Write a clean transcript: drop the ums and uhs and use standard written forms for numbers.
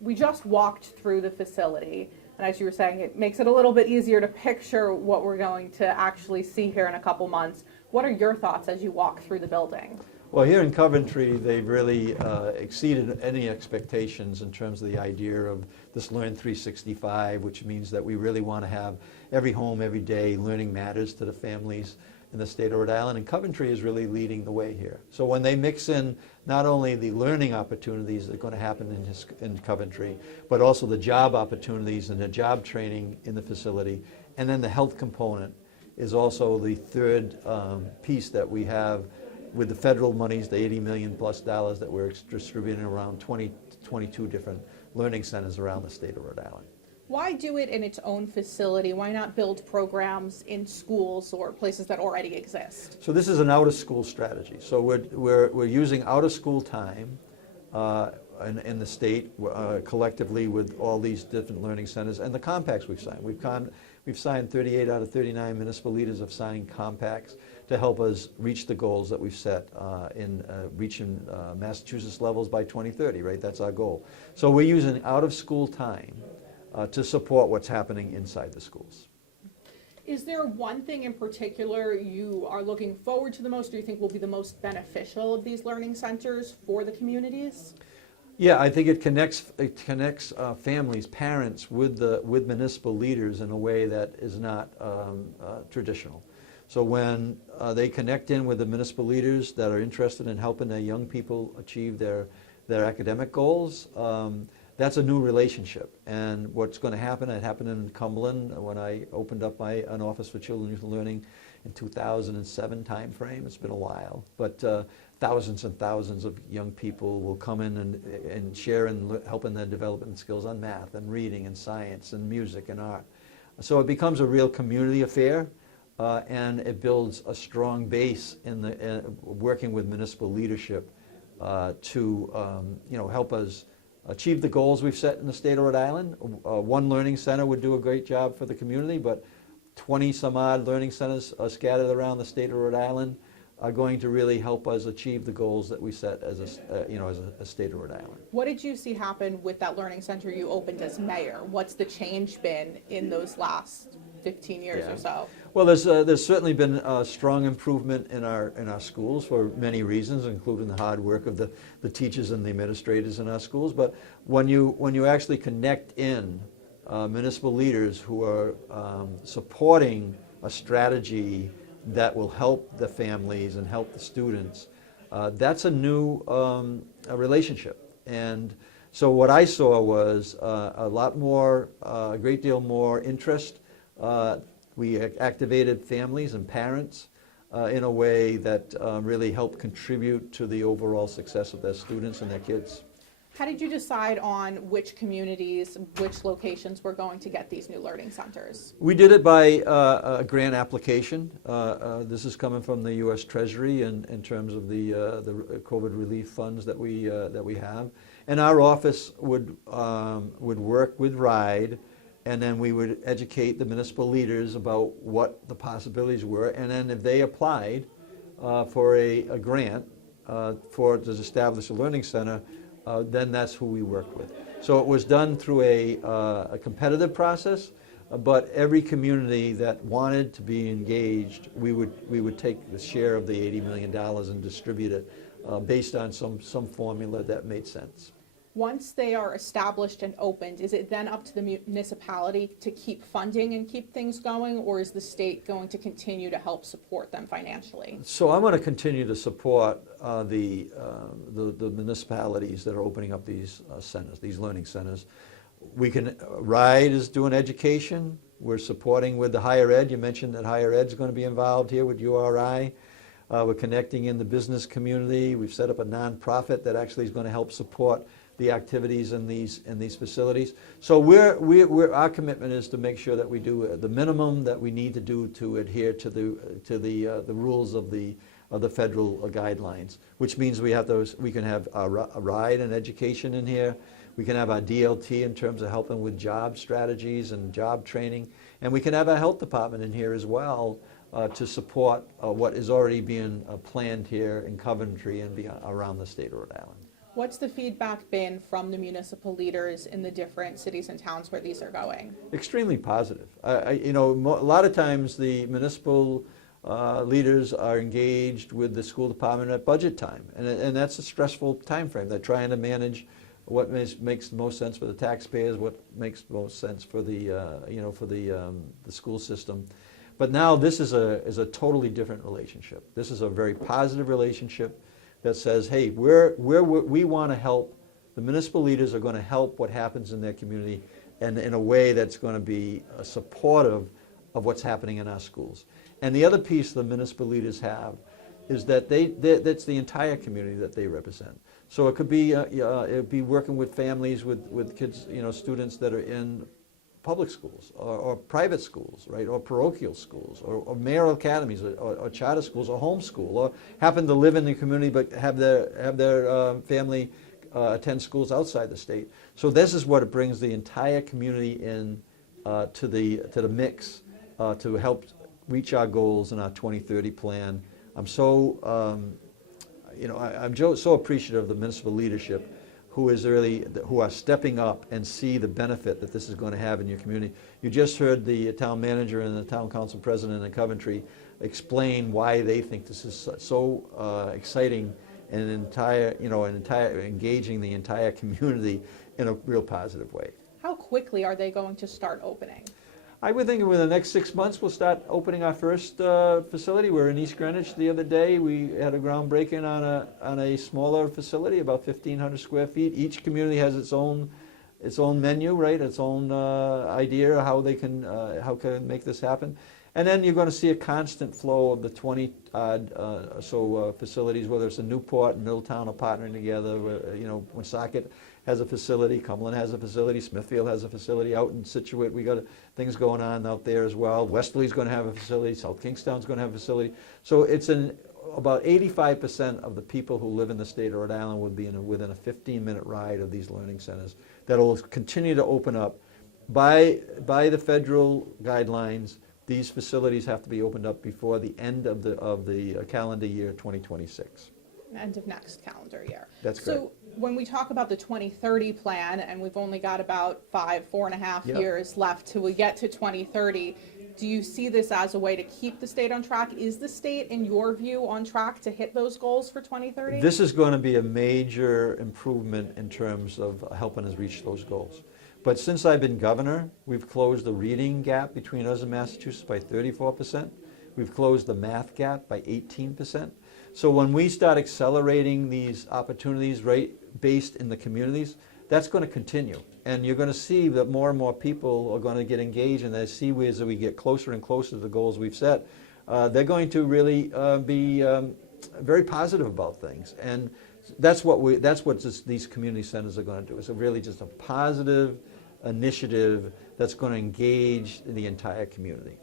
we just walked through the facility, and as you were saying, it makes it a little bit easier to picture what we're going to actually see here in a couple months. What are your thoughts as you walk through the building? Well, here in Coventry, they've really exceeded any expectations in terms of the idea of this Learn 365, which means that we really want to have every home, every day, learning matters to the families in the state of Rhode Island, and Coventry is really leading the way here. So when they mix in not only the learning opportunities that are going to happen in Coventry, but also the job opportunities and the job training in the facility, and then the health component is also the third piece that we have with the federal monies, the $80 million plus that we're distributing around 22 different learning centers around the state of Rhode Island. Why do it in its own facility? Why not build programs in schools or places that already exist? So this is an out-of-school strategy. So we're using out-of-school time in the state collectively with all these different learning centers and the compacts we've signed. We've signed 38 out of 39 municipal leaders have signed compacts to help us reach the goals that we've set in reaching Massachusetts levels by 2030, right? That's our goal. So we're using out-of-school time to support what's happening inside the schools. Is there one thing in particular you are looking forward to the most, or you think will be the most beneficial of these learning centers for the communities? Yeah, I think it connects families, parents with municipal leaders in a way that is not traditional. So when they connect in with the municipal leaders that are interested in helping their young people achieve their academic goals, that's a new relationship. And what's going to happen, it happened in Cumberland when I opened up an office for children and youth learning in 2007 time frame. It's been a while, but thousands and thousands of young people will come in and share and help in their development skills on math and reading and science and music and art. So it becomes a real community affair, and it builds a strong base in the working with municipal leadership to help us achieve the goals we've set in the state of Rhode Island. One learning center would do a great job for the community, but 20 some odd learning centers scattered around the state of Rhode Island are going to really help us achieve the goals that we set as a state of Rhode Island. What did you see happen with that learning center you opened as mayor? What's the change been in those last 15 years or so? Well, there's certainly been a strong improvement in our schools for many reasons, including the hard work of the teachers and the administrators in our schools. But when you actually connect in municipal leaders who are supporting a strategy that will help the families and help the students, that's a new relationship. And so what I saw was a great deal more interest. We activated families and parents in a way that really helped contribute to the overall success of their students and their kids. How did you decide on which communities, which locations were going to get these new learning centers? We did it by a grant application. This is coming from the U.S. Treasury in terms of the COVID relief funds that we have. And our office would work with RIDE, and then we would educate the municipal leaders about what the possibilities were. And then if they applied for a grant to establish a learning center, then that's who we worked with. So it was done through a competitive process, but every community that wanted to be engaged, we would take the share of the $80 million and distribute it based on some formula that made sense. Once they are established and opened, is it then up to the municipality to keep funding and keep things going, or is the state going to continue to help support them financially? So I'm going to continue to support the municipalities that are opening up these centers, these learning centers. RIDE is doing education. We're supporting with the higher ed. You mentioned that higher ed is going to be involved here with URI. We're connecting in the business community. We've set up a nonprofit that actually is going to help support the activities in these facilities. So our commitment is to make sure that we do the minimum that we need to do to adhere to the rules of the federal guidelines, which means we can have a RIDE and education in here. We can have our DLT in terms of helping with job strategies and job training, and we can have our health department in here as well to support what is already being planned here in Coventry and around the state of Rhode Island. What's the feedback been from the municipal leaders in the different cities and towns where these are going? Extremely positive. A lot of times the municipal leaders are engaged with the school department at budget time, and that's a stressful time frame. They're trying to manage what makes the most sense for the taxpayers, what makes the most sense for the the school system. But now this is a totally different relationship. This is a very positive relationship that says, hey, we want to help. The municipal leaders are going to help what happens in their community, and in a way that's going to be supportive of what's happening in our schools. And the other piece the municipal leaders have is that that's the entire community that they represent. So it could be working with families with kids, students that are in public schools or private schools, right, or parochial schools, or mayoral academies, or charter schools, or homeschool, or happen to live in the community but have their family attend schools outside the state. So this is what it brings the entire community in to the mix to help reach our goals in our 2030 plan. I'm so I'm so appreciative of the municipal leadership who are stepping up and see the benefit that this is going to have in your community. You just heard the town manager and the town council president in Coventry explain why they think this is so exciting and engaging the entire community in a real positive way. How quickly are they going to start opening? I would think within the next 6 months we'll start opening our first facility. We're in East Greenwich the other day. We had a groundbreaking on a smaller facility, about 1,500 square feet. Each community has its own menu, right? Its own idea how they can make this happen. And then you're going to see a constant flow of the 20 facilities, whether it's in Newport and Middletown are partnering together. Woonsocket has a facility, Cumberland has a facility, Smithfield has a facility, out in Situate we got things going on out there as well. Westerly's going to have a facility, South Kingstown's going to have a facility. So it's about 85% of the people who live in the state of Rhode Island would be within a 15-minute ride of these learning centers that will continue to open up. By the federal guidelines, these facilities have to be opened up before the end of the calendar year 2026. End of next calendar year. That's correct. So when we talk about the 2030 plan, and we've only got about 4.5 Yep. years left till we get to 2030, do you see this as a way to keep the state on track? Is the state, in your view, on track to hit those goals for 2030? This is going to be a major improvement in terms of helping us reach those goals. But since I've been governor, we've closed the reading gap between us and Massachusetts by 34%. We've closed the math gap by 18%. So when we start accelerating these opportunities, right, based in the communities, that's going to continue. And you're going to see that more and more people are going to get engaged, and they see ways that we get closer and closer to the goals we've set. They're going to really be very positive about things. And that's what these community centers are going to do. It's really just a positive initiative that's going to engage the entire community.